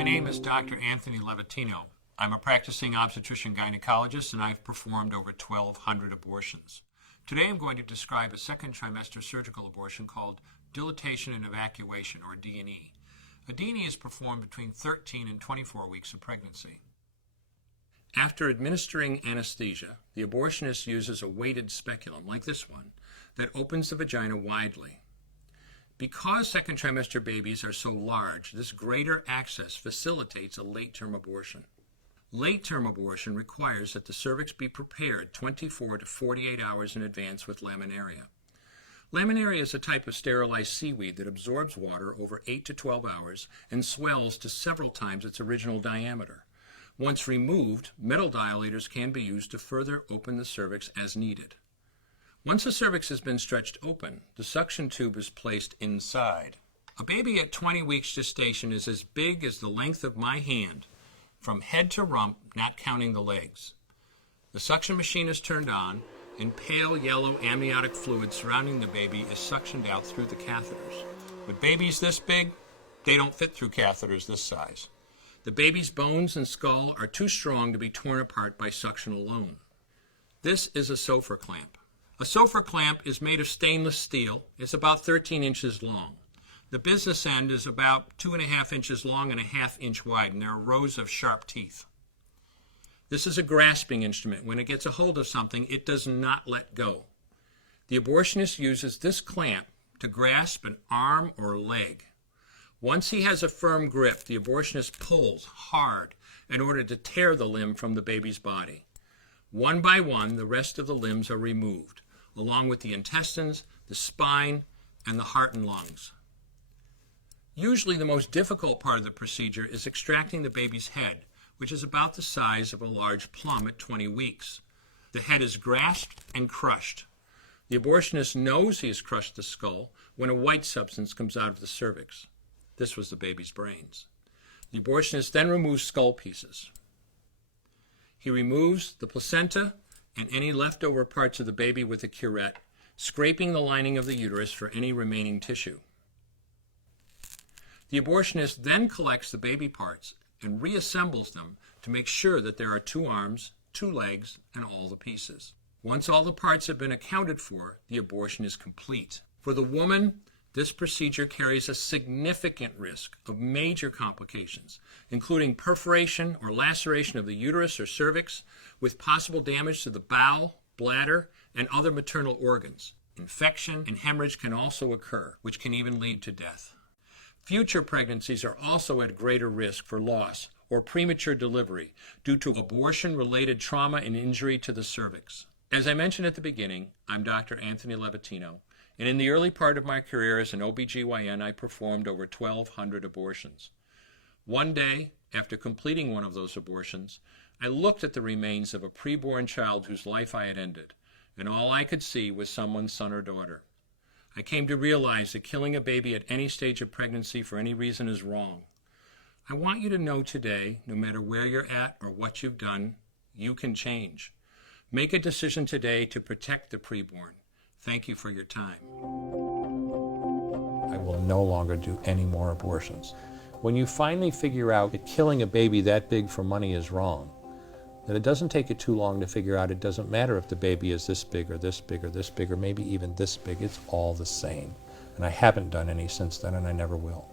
My name is Dr. Anthony Levatino. I'm a practicing obstetrician-gynecologist, and I've performed over 1,200 abortions. Today I'm going to describe a second trimester surgical abortion called dilatation and evacuation, or D&E. A D&E is performed between 13 and 24 weeks of pregnancy. After administering anesthesia, the abortionist uses a weighted speculum, like this one, that opens the vagina widely. Because second trimester babies are so large, this greater access facilitates a late-term abortion. Late-term abortion requires that the cervix be prepared 24 to 48 hours in advance with laminaria. Laminaria is a type of sterilized seaweed that absorbs water over 8 to 12 hours and swells to several times its original diameter. Once removed, metal dilators can be used to further open the cervix as needed. Once the cervix has been stretched open, the suction tube is placed inside. A baby at 20 weeks gestation is as big as the length of my hand, from head to rump, not counting the legs. The suction machine is turned on, and pale yellow amniotic fluid surrounding the baby is suctioned out through the catheters. With babies this big, they don't fit through catheters this size. The baby's bones and skull are too strong to be torn apart by suction alone. This is a Sofer clamp. A Sofer clamp is made of stainless steel. It's about 13 inches long. The business end is about 2.5 inches long and 1/2 inch wide, and there are rows of sharp teeth. This is a grasping instrument. When it gets a hold of something, it does not let go. The abortionist uses this clamp to grasp an arm or leg. Once he has a firm grip, the abortionist pulls hard in order to tear the limb from the baby's body. One by one, the rest of the limbs are removed, along with the intestines, the spine, and the heart and lungs. Usually the most difficult part of the procedure is extracting the baby's head, which is about the size of a large plum at 20 weeks. The head is grasped and crushed. The abortionist knows he has crushed the skull when a white substance comes out of the cervix. This was the baby's brains. The abortionist then removes skull pieces. He removes the placenta and any leftover parts of the baby with a curette, scraping the lining of the uterus for any remaining tissue. The abortionist then collects the baby parts and reassembles them to make sure that there are 2 arms, 2 legs, and all the pieces. Once all the parts have been accounted for, the abortion is complete. For the woman, this procedure carries a significant risk of major complications, including perforation or laceration of the uterus or cervix, with possible damage to the bowel, bladder, and other maternal organs. Infection and hemorrhage can also occur, which can even lead to death. Future pregnancies are also at greater risk for loss or premature delivery due to abortion-related trauma and injury to the cervix. As I mentioned at the beginning, I'm Dr. Anthony Levatino, and in the early part of my career as an OBGYN, I performed over 1,200 abortions. One day, after completing one of those abortions, I looked at the remains of a preborn child whose life I had ended, and all I could see was someone's son or daughter. I came to realize that killing a baby at any stage of pregnancy for any reason is wrong. I want you to know today, no matter where you're at or what you've done, you can change. Make a decision today to protect the preborn. Thank you for your time. I will no longer do any more abortions. When you finally figure out that killing a baby that big for money is wrong, that it doesn't take you too long to figure out it doesn't matter if the baby is this big or this big or this big or maybe even this big, it's all the same. And I haven't done any since then, and I never will.